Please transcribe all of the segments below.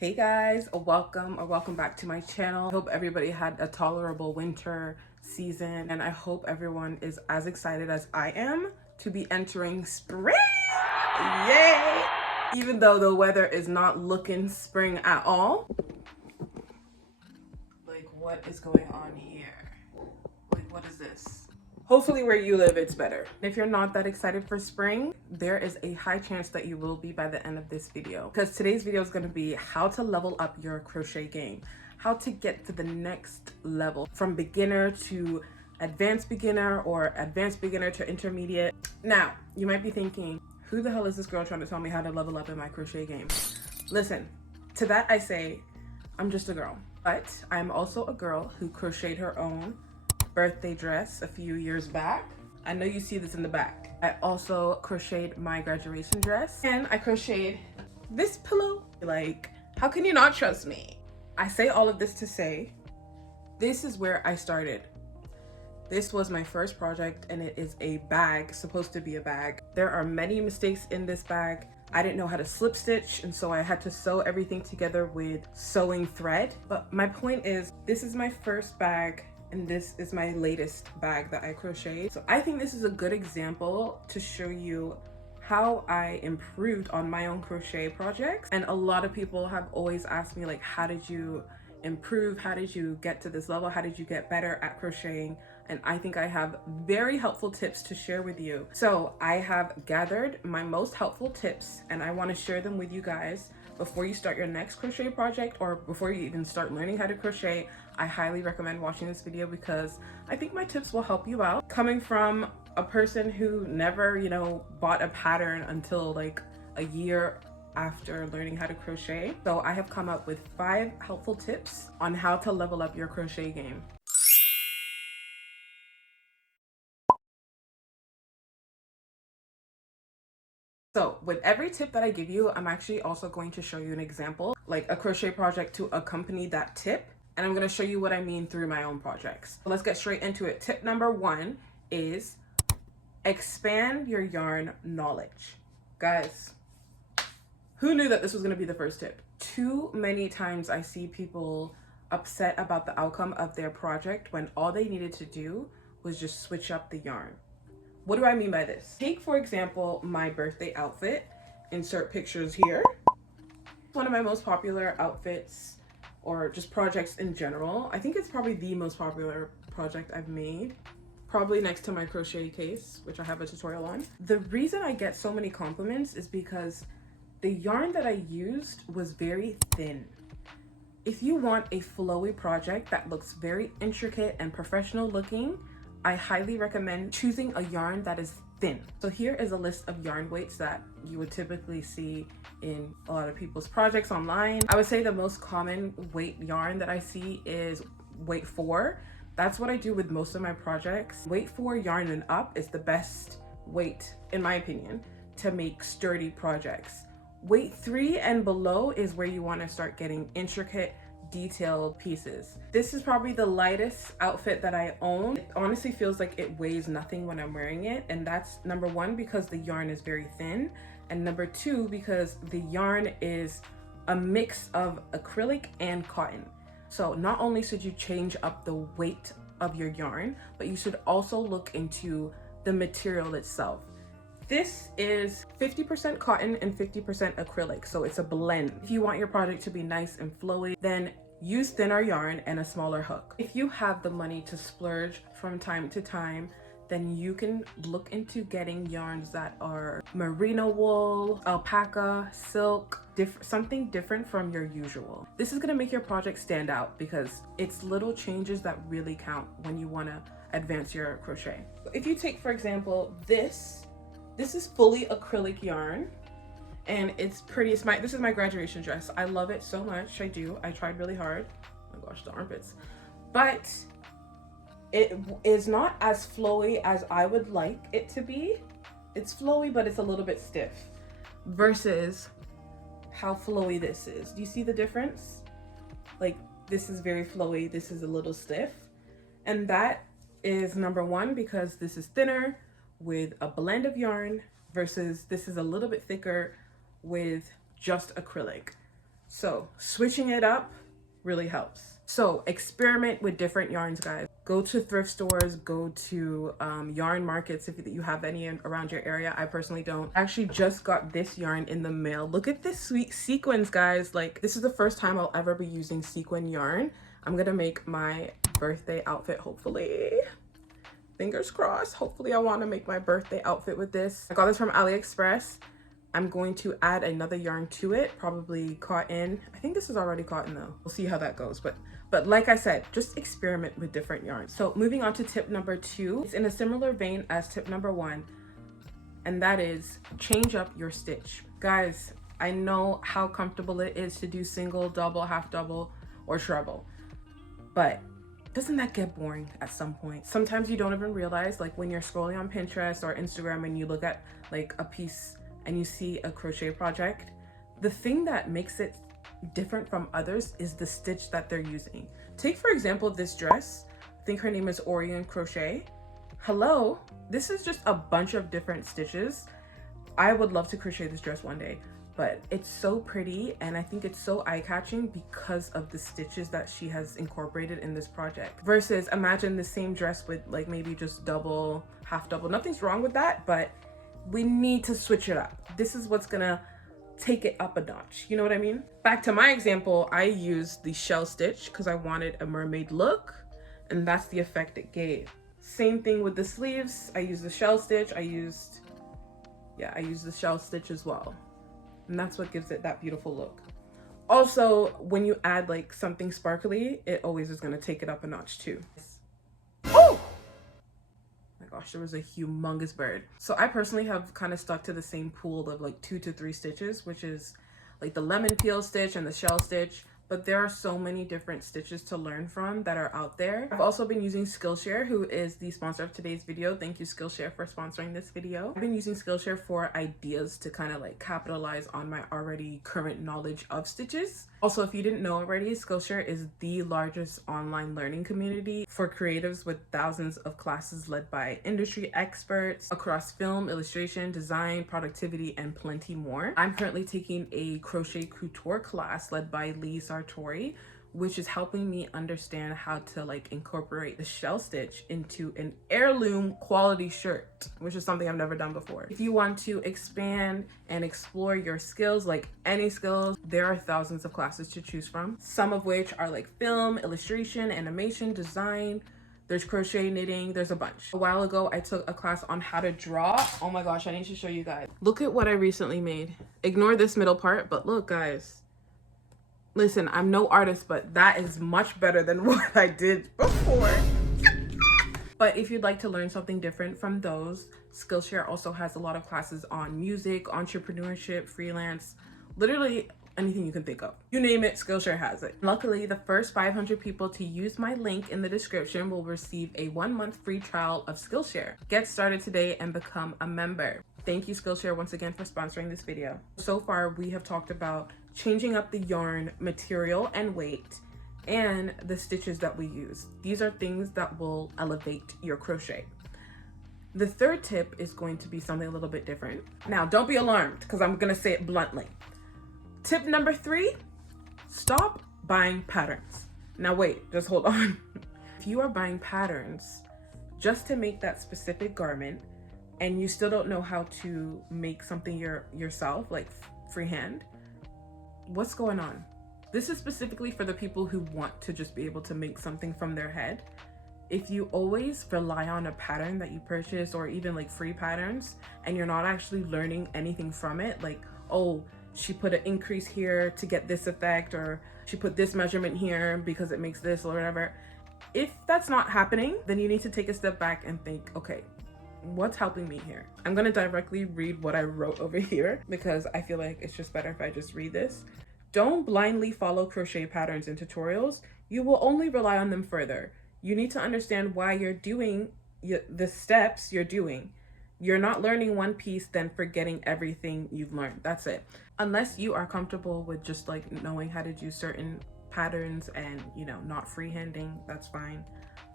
Hey guys, welcome back to my channel. I hope everybody had a tolerable winter season and I hope everyone is as excited as I am to be entering spring. Yay! Even though the weather is not looking spring at all. Like, what is going on here? Like, what is this? Hopefully where you live, it's better. If you're not that excited for spring, there is a high chance that you will be by the end of this video. Because today's video is going to be how to level up your crochet game. How to get to the next level from beginner to advanced beginner or advanced beginner to intermediate. Now, you might be thinking, who the hell is this girl trying to tell me how to level up in my crochet game? Listen, to that I say, I'm just a girl. But I'm also a girl who crocheted her own birthday dress a few years back. I know you see this in the back. I also crocheted my graduation dress and I crocheted this pillow. Like, how can you not trust me? I say all of this to say, this is where I started. This was my first project and it is a bag, supposed to be a bag. There are many mistakes in this bag. I didn't know how to slip stitch, and so I had to sew everything together with sewing thread. But my point is, this is my first bag and this is my latest bag that I crocheted. So I think this is a good example to show you how I improved on my own crochet projects. And a lot of people have always asked me, like, how did you improve? How did you get to this level? How did you get better at crocheting? And I think I have very helpful tips to share with you. So I have gathered my most helpful tips and I want to share them with you guys. Before you start your next crochet project or before you even start learning how to crochet, I highly recommend watching this video because I think my tips will help you out. Coming from a person who never, bought a pattern until like a year after learning how to crochet. So I have come up with 5 helpful tips on how to level up your crochet game. So with every tip that I give you, I'm actually also going to show you an example, like a crochet project to accompany that tip. And I'm going to show you what I mean through my own projects. So let's get straight into it. Tip number 1 is expand your yarn knowledge. Guys, who knew that this was going to be the first tip? Too many times I see people upset about the outcome of their project when all they needed to do was just switch up the yarn. What do I mean by this? Take, for example, my birthday outfit. Insert pictures here. One of my most popular outfits or just projects in general. I think it's probably the most popular project I've made. Probably next to my crochet case, which I have a tutorial on. The reason I get so many compliments is because the yarn that I used was very thin. If you want a flowy project that looks very intricate and professional looking, I highly recommend choosing a yarn that is thin. So here is a list of yarn weights that you would typically see in a lot of people's projects online. I would say the most common weight yarn that I see is weight 4. That's what I do with most of my projects. Weight 4 yarn and up is the best weight, in my opinion, to make sturdy projects. Weight 3 and below is where you want to start getting intricate, detailed pieces. This is probably the lightest outfit that I own. It honestly feels like it weighs nothing when I'm wearing it, and that's number 1 because the yarn is very thin, and number 2 because the yarn is a mix of acrylic and cotton. So not only should you change up the weight of your yarn, but you should also look into the material itself. This is 50% cotton and 50% acrylic, so it's a blend. If you want your project to be nice and flowy, then use thinner yarn and a smaller hook. If you have the money to splurge from time to time, then you can look into getting yarns that are merino wool, alpaca, silk, something different from your usual. This is gonna make your project stand out because it's little changes that really count when you wanna advance your crochet. If you take, for example, this is fully acrylic yarn and it's pretty. This is my graduation dress. I love it so much. I do. I tried really hard. Oh my gosh, the armpits. But it is not as flowy as I would like it to be. It's flowy, but it's a little bit stiff versus how flowy this is. Do you see the difference? Like, this is very flowy. This is a little stiff. And that is number 1 because this is thinner with a blend of yarn versus this is a little bit thicker with just acrylic. So switching it up really helps. So experiment with different yarns, guys. Go to thrift stores, go to yarn markets if you have any around your area. I personally don't. I actually just got this yarn in the mail. Look at this sweet sequins, guys. Like, this is the first time I'll ever be using sequin yarn. I'm gonna make my birthday outfit, hopefully. Fingers crossed. Hopefully I want to make my birthday outfit with this. I got this from AliExpress. I'm going to add another yarn to it, probably cotton. I think this is already cotton though. We'll see how that goes. But like I said, just experiment with different yarns. So moving on to tip number 2, it's in a similar vein as tip number 1, and that is change up your stitch. Guys, I know how comfortable it is to do single, double, half double, or treble, but doesn't that get boring at some point? Sometimes you don't even realize, like when you're scrolling on Pinterest or Instagram and you look at like a piece and you see a crochet project, the thing that makes it different from others is the stitch that they're using. Take for example this dress. I think her name is CRUCIAL Crochet. Hello, this is just a bunch of different stitches. I would love to crochet this dress one day, but it's so pretty and I think it's so eye-catching because of the stitches that she has incorporated in this project. Versus imagine the same dress with like maybe just double, half double. Nothing's wrong with that, but we need to switch it up. This is what's gonna take it up a notch. You know what I mean? Back to my example, I used the shell stitch because I wanted a mermaid look, and that's the effect it gave. Same thing with the sleeves. I used the shell stitch. I used the shell stitch as well. And that's what gives it that beautiful look. Also, when you add like something sparkly, it always is gonna take it up a notch too. Oh! Gosh, there was a humongous bird. So I personally have kind of stuck to the same pool of like 2 to 3 stitches, which is like the lemon peel stitch and the shell stitch, but there are so many different stitches to learn from that are out there. I've also been using Skillshare, who is the sponsor of today's video. Thank you, Skillshare, for sponsoring this video. I've been using Skillshare for ideas to kind of like capitalize on my already current knowledge of stitches. Also, if you didn't know already, Skillshare is the largest online learning community for creatives with thousands of classes led by industry experts across film, illustration, design, productivity, and plenty more. I'm currently taking a crochet couture class led by Lee Sartori, which is helping me understand how to like incorporate the shell stitch into an heirloom quality shirt, which is something I've never done before. If you want to expand and explore your skills, like any skills, there are thousands of classes to choose from, some of which are like film, illustration, animation, design. There's crochet, knitting, there's a bunch. A while ago, I took a class on how to draw. Oh my gosh, I need to show you guys. Look at what I recently made. Ignore this middle part, but look guys. Listen, I'm no artist, but that is much better than what I did before. But if you'd like to learn something different from those, Skillshare also has a lot of classes on music, entrepreneurship, freelance, literally anything you can think of. You name it, Skillshare has it. Luckily, the first 500 people to use my link in the description will receive a 1-month free trial of Skillshare. Get started today and become a member. Thank you, Skillshare, once again for sponsoring this video. So far, we have talked about changing up the yarn material and weight and the stitches that we use. These are things that will elevate your crochet. The third tip is going to be something a little bit different. Now, don't be alarmed because I'm gonna say it bluntly. Tip number 3, stop buying patterns. Now wait, just hold on. If you are buying patterns just to make that specific garment and you still don't know how to make something yourself, like freehand, what's going on? This is specifically for the people who want to just be able to make something from their head. If you always rely on a pattern that you purchase or even like free patterns and you're not actually learning anything from it, like, oh, she put an increase here to get this effect, or she put this measurement here because it makes this or whatever. If that's not happening, then you need to take a step back and think, okay, what's helping me here? I'm gonna directly read what I wrote over here because I feel like it's just better if I just read this. Don't blindly follow crochet patterns and tutorials. You will only rely on them further. You need to understand why you're doing the steps you're doing. You're not learning one piece, then forgetting everything you've learned. That's it. Unless you are comfortable with just like knowing how to do certain patterns and, you know, not freehanding, that's fine.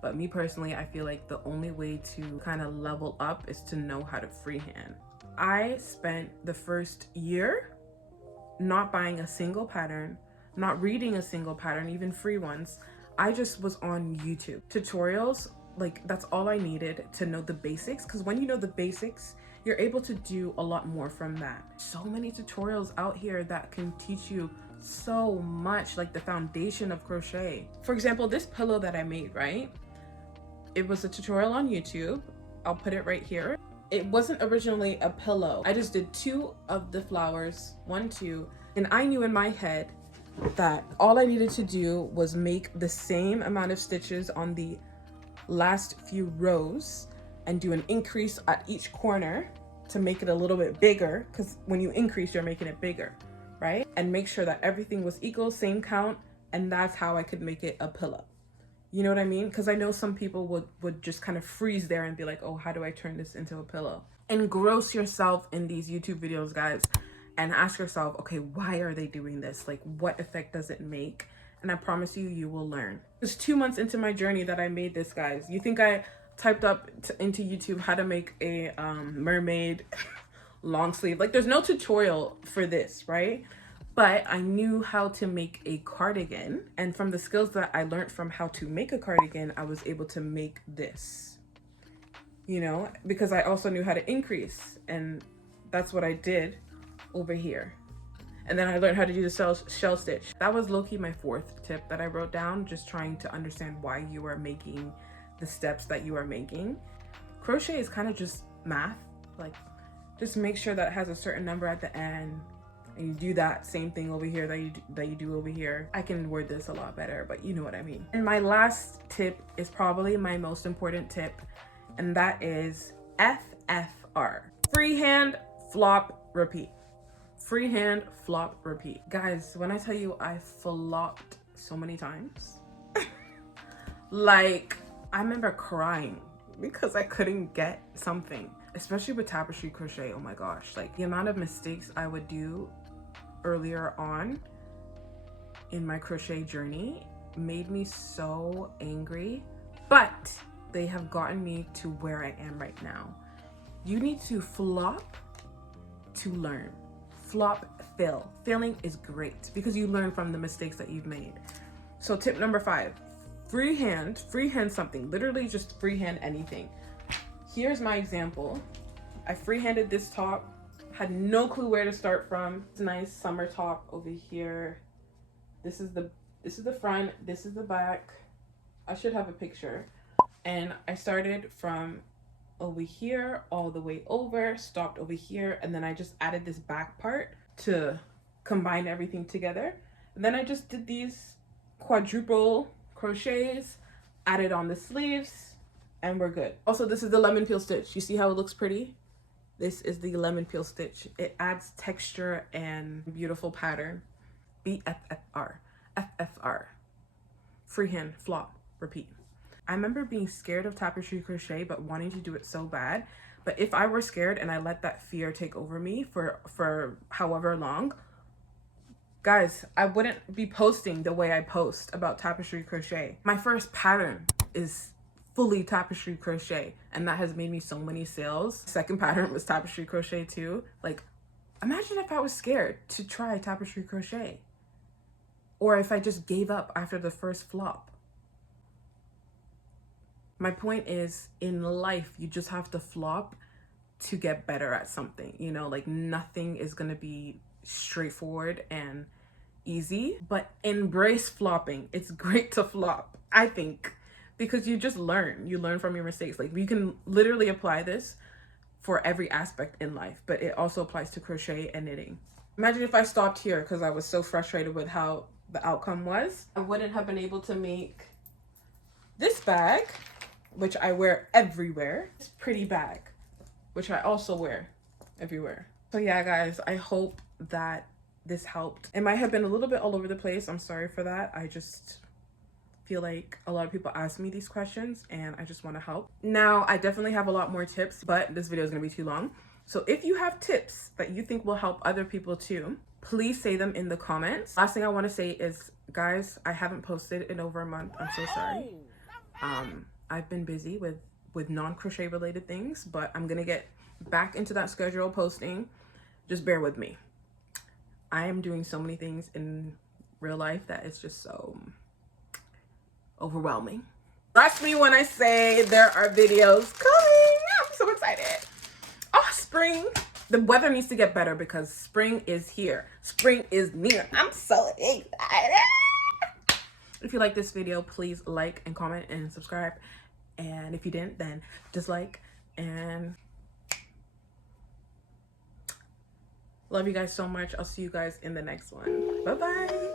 But me personally, I feel like the only way to kind of level up is to know how to freehand. I spent the first year not buying a single pattern, not reading a single pattern, even free ones. I just was on YouTube. Tutorials, like that's all I needed to know the basics, because when you know the basics, you're able to do a lot more from that. So many tutorials out here that can teach you so much, like the foundation of crochet. For example, this pillow that I made, right? It was a tutorial on YouTube. I'll put it right here. It wasn't originally a pillow. I just did 2 of the flowers, 1, 2, and I knew in my head that all I needed to do was make the same amount of stitches on the last few rows and do an increase at each corner to make it a little bit bigger, because when you increase, you're making it bigger, right? And make sure that everything was equal, same count, and that's how I could make it a pillow. You know what I mean? Because I know some people would just kind of freeze there and be like, oh, how do I turn this into a pillow? Engross yourself in these YouTube videos, guys, and ask yourself, okay, why are they doing this? Like, what effect does it make? And I promise you, you will learn. It's 2 months into my journey that I made this, guys. You think I typed up into YouTube how to make a mermaid long sleeve? Like, there's no tutorial for this, right? But I knew how to make a cardigan, and from the skills that I learned from how to make a cardigan, I was able to make this, you know, because I also knew how to increase, and that's what I did over here. And then I learned how to do the shell stitch. That was low-key my 4th tip that I wrote down, just trying to understand why you are making the steps that you are making. Crochet is kind of just math, like just make sure that it has a certain number at the end, and you do that same thing over here that you do over here. I can word this a lot better, but you know what I mean. And my last tip is probably my most important tip, and that is FFR. Freehand, flop, repeat. Freehand, flop, repeat. Guys, when I tell you I flopped so many times, like I remember crying because I couldn't get something, especially with tapestry crochet. Oh my gosh, like the amount of mistakes I would do earlier on in my crochet journey made me so angry, but they have gotten me to where I am right now. You need to flop to learn. Flop, fail. Failing is great because you learn from the mistakes that you've made. So tip number 5, freehand something, literally just freehand anything. Here's my example. I freehanded this top, had no clue where to start from. It's a nice summer top over here. This is the front, this is the back. I should have a picture. And I started from over here all the way over, stopped over here, and then I just added this back part to combine everything together. And then I just did these quadruple crochets, added on the sleeves, and we're good. Also, this is the lemon peel stitch. You see how it looks pretty? This is the lemon peel stitch. It adds texture and beautiful pattern. BFFR. FFR. Freehand, flop, repeat. I remember being scared of tapestry crochet but wanting to do it so bad. But if I were scared and I let that fear take over me for however long, guys, I wouldn't be posting the way I post about tapestry crochet. My first pattern is fully tapestry crochet, and that has made me so many sales. Second pattern was tapestry crochet too. Like, imagine if I was scared to try tapestry crochet, or if I just gave up after the first flop. My point is, in life, you just have to flop to get better at something, you know, like nothing is gonna be straightforward and easy, but embrace flopping. It's great to flop, I think, because you just learn. You learn from your mistakes. Like, you can literally apply this for every aspect in life, but it also applies to crochet and knitting. Imagine if I stopped here because I was so frustrated with how the outcome was. I wouldn't have been able to make this bag, which I wear everywhere. This pretty bag, which I also wear everywhere. So yeah, guys, I hope that this helped. It might have been a little bit all over the place. I'm sorry for that. I just feel like a lot of people ask me these questions and I just want to help. Now, I definitely have a lot more tips, but this video is going to be too long. So if you have tips that you think will help other people too, please say them in the comments. Last thing I want to say is, guys, I haven't posted in over a month. I'm so sorry. I've been busy with non-crochet related things, but I'm gonna get back into that schedule posting. Just bear with me. I am doing so many things in real life that it's just so overwhelming. Trust me when I say there are videos coming. I'm so excited. Oh, spring. The weather needs to get better because spring is here. Spring is near. I'm so excited. If you like this video, please like and comment and subscribe. And if you didn't, then dislike. And love you guys so much. I'll see you guys in the next one. Bye-bye.